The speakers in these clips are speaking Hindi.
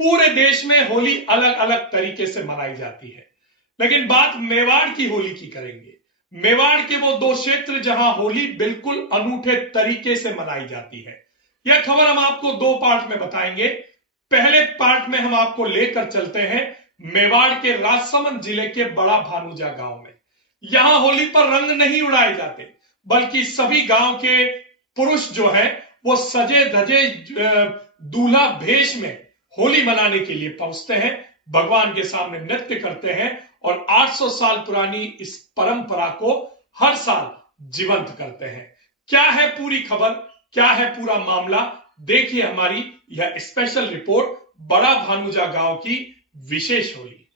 पूरे देश में होली अलग अलग तरीके से मनाई जाती है, लेकिन बात मेवाड़ की होली की करेंगे। मेवाड़ के वो दो क्षेत्र जहां होली बिल्कुल अनूठे तरीके से मनाई जाती है। यह खबर हम आपको दो पार्ट में बताएंगे। पहले पार्ट में हम आपको लेकर चलते हैं मेवाड़ के राजसमंद जिले के बड़ा भानुजा गांव में। यहां होली पर रंग नहीं उड़ाए जाते, बल्कि सभी गांव के पुरुष जो है वो सजे धजे दूल्हा भेष में होली मनाने के लिए पहुंचते हैं, भगवान के सामने नृत्य करते हैं और 800 साल पुरानी इस परंपरा को हर साल जीवंत करते हैं। क्या है पूरी खबर, क्या है पूरा मामला, देखिए हमारी यह स्पेशल रिपोर्ट बड़ा भानुजा गांव की विशेष होली।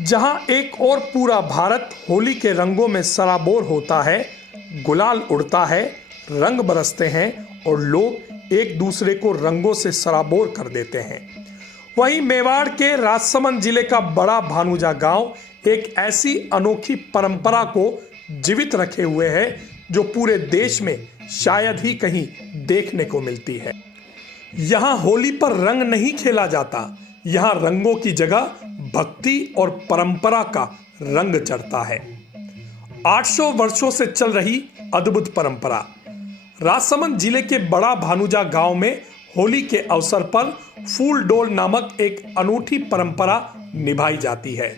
जहां एक और पूरा भारत होली के रंगों में सराबोर होता है, गुलाल उड़ता है, रंग बरसते हैं और लोग एक दूसरे को रंगों से सराबोर कर देते हैं, वहीं मेवाड़ के राजसमंद जिले का बड़ा भानुजा गांव एक ऐसी अनोखी परंपरा को जीवित रखे हुए है जो पूरे देश में शायद ही कहीं देखने को मिलती है। यहाँ होली पर रंग नहीं खेला जाता, यहाँ रंगों की जगह भक्ति और परंपरा का रंग चढ़ता है। 800 वर्षों से चल रही अद्भुत परंपरा। राजसमंद जिले के बड़ा भानुजा गांव में होली के अवसर पर फूल डोल नामक एक अनूठी परंपरा निभाई जाती है।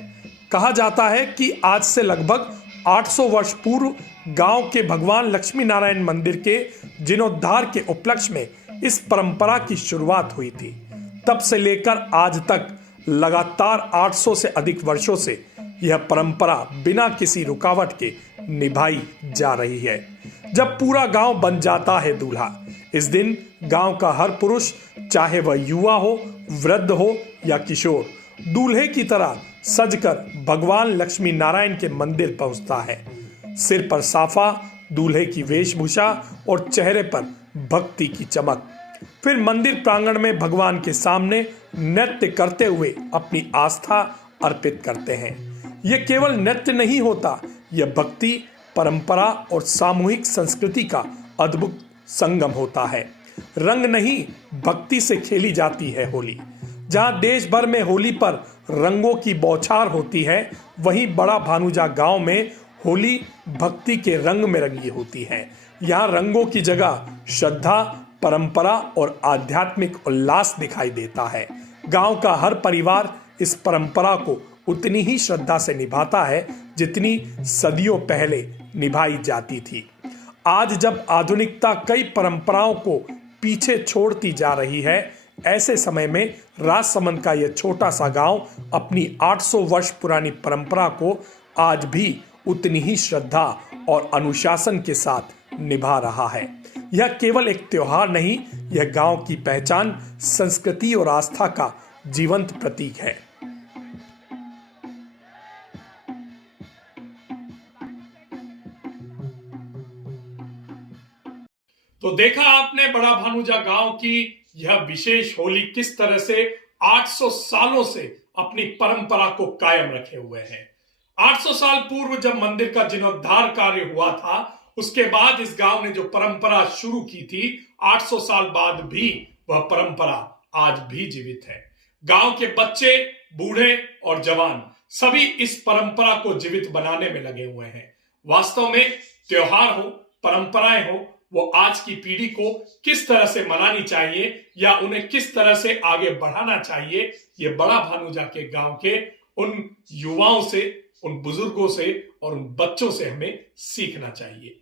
कहा जाता है कि आज से लगभग 800 वर्ष पूर्व गांव के भगवान लक्ष्मी नारायण मंदिर के जीर्णोद्धार के उपलक्ष्य में इस परंपरा की शुरुआत हुई थी। तब से लेकर आज तक लगातार 800 से अधिक वर्षों से यह परंपरा बिना किसी रुकावट के निभाई जा रही है। जब पूरा गांव बन जाता है दूल्हा, इस दिन गांव का हर पुरुष, चाहे वह युवा हो, वृद्ध हो या किशोर, दूल्हे की तरह सजकर भगवान लक्ष्मी नारायण के मंदिर पहुंचता है। सिर पर साफा, दूल्हे की वेशभूषा और चेहरे पर भक्ति की चमक। फिर मंदिर प्रांगण में भगवान के सामने नृत्य करते हुए अपनी आस्था अर्पित करते हैं। यह केवल नृत्य नहीं होता, यह भक्ति, परंपरा और सामूहिक संस्कृति का अद्भुत संगम होता है। रंग नहीं, भक्ति से खेली जाती है होली। जहां देश भर में होली पर रंगों की बौछार होती है, वहीं बड़ा भानुजा गांव में होली भक्ति के रंग में रंगी होती है। यहाँ रंगों की जगह श्रद्धा, परंपरा और आध्यात्मिक उल्लास दिखाई देता है। गांव का हर परिवार इस परंपरा को उतनी ही श्रद्धा से निभाता है जितनी सदियों पहले निभाई जाती थी। आज जब आधुनिकता कई परंपराओं को पीछे छोड़ती जा रही है, ऐसे समय में राजसमंद का यह छोटा सा गांव अपनी 800 वर्ष पुरानी परंपरा को आज भी उतनी ही श्रद्धा और अनुशासन के साथ निभा रहा है। यह केवल एक त्योहार नहीं, यह गांव की पहचान, संस्कृति और आस्था का जीवंत प्रतीक है। तो देखा आपने बड़ा भानुजा गांव की यह विशेष होली किस तरह से 800 सालों से अपनी परंपरा को कायम रखे हुए है। 800 साल पूर्व जब मंदिर का जीर्णोद्धार कार्य हुआ था, उसके बाद इस गांव ने जो परंपरा शुरू की थी, 800 साल बाद भी वह परंपरा आज भी जीवित है। गांव के बच्चे, बूढ़े और जवान सभी इस परंपरा को जीवित बनाने में लगे हुए हैं। वास्तव में त्योहार हो, परंपराएं हो, वो आज की पीढ़ी को किस तरह से मनानी चाहिए या उन्हें किस तरह से आगे बढ़ाना चाहिए, ये बड़ा भानुजा के गांव के उन युवाओं से, उन बुजुर्गों से और उन बच्चों से हमें सीखना चाहिए।